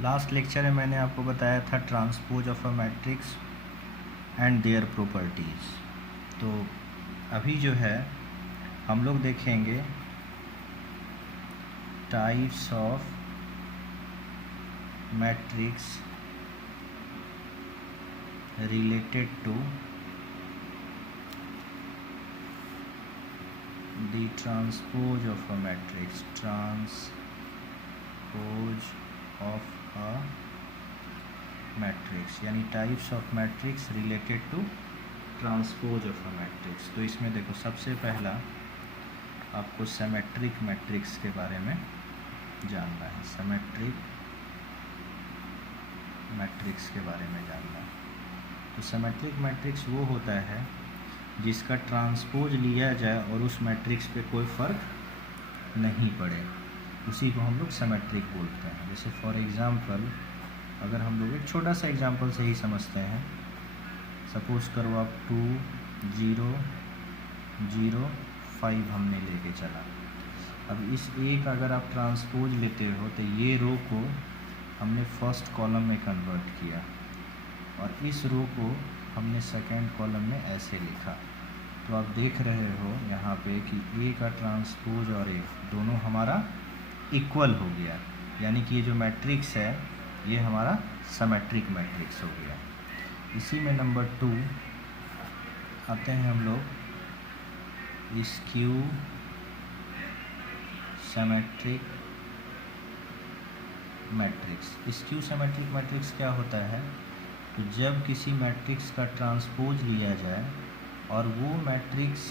Last lecture में मैंने आपको बताया था transpose of a matrix and their properties. तो अभी जो है हम लोग देखेंगे types of matrix related to the transpose of a matrix, transpose of a matrix यानी types of matrix related to transpose of a matrix. तो इसमें देखो सबसे पहला आपको सिमेट्रिक मैट्रिक्स के बारे में जानना है, सिमेट्रिक मैट्रिक्स के बारे में जानना है। तो सिमेट्रिक मैट्रिक्स वो होता है जिसका ट्रांसपोज लिया जाए और उस मैट्रिक्स पे कोई फ़र्क नहीं पड़े, उसी को हम लोग सिमेट्रिक बोलते हैं। जैसे फॉर एग्ज़ाम्पल अगर हम लोग एक छोटा सा एग्ज़ाम्पल से ही समझते हैं, सपोज़ करो आप 2 0 0 5 हमने लेके चला। अब इस ए का अगर आप ट्रांसपोज लेते हो तो ये रो को हमने फर्स्ट कॉलम में कन्वर्ट किया और इस रो को हमने सेकेंड कॉलम में ऐसे लिखा। तो आप देख रहे हो यहाँ पे कि ए का ट्रांसपोज और ए दोनों हमारा इक्वल हो गया, यानी कि ये जो मैट्रिक्स है ये हमारा सिमेट्रिक मैट्रिक्स हो गया। इसी में नंबर 2 आते हैं हम लोग skew symmetric matrix. Skew symmetric matrix क्या होता है? तो जब किसी मैट्रिक्स का ट्रांसपोज लिया जाए और वो मैट्रिक्स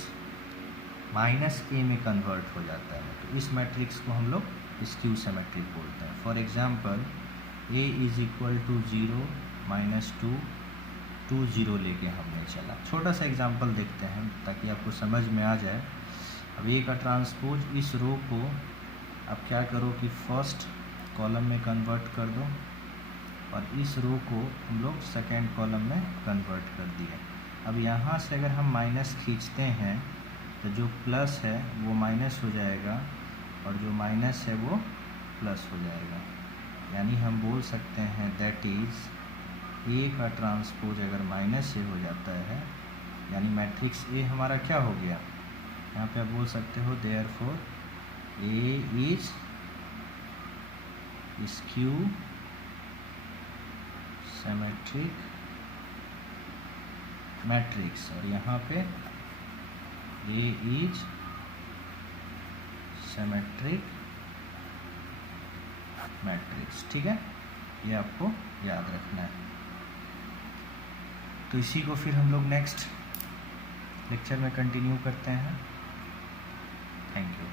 -a में कन्वर्ट हो जाता है, तो इस मैट्रिक्स को हम लोग स्क्यू सिमेट्रिक बोलते हैं। फॉर एग्जांपल a = 0 -2 2 0 लेके हमने चला। छोटा सा एग्जांपल देखते हैं ताकि आपको समझ में आ जाए। अब a का ट्रांसपोज इस रो को आप क्या करो कि फर्स्ट कॉलम में कन्वर्ट कर दो और इस रो को हम लोग सेकेंड कॉलम में कन्वर्ट कर दिए। अब यहाँ से अगर हम माइनस खींचते हैं तो जो प्लस है वो माइनस हो जाएगा और जो माइनस है वो प्लस हो जाएगा। यानी हम बोल सकते हैं दैट इज़ ए का ट्रांसपोज अगर माइनस से हो जाता है यानी मैट्रिक्स ए हमारा क्या हो गया, यहाँ पे आप बोल सकते हो therefore A is skew symmetric matrix और यहाँ पे ए इज सिमेट्रिक मैट्रिक्स। ठीक है, ये आपको याद रखना है। तो इसी को फिर हम लोग नेक्स्ट लेक्चर में कंटिन्यू करते हैं। Thank you.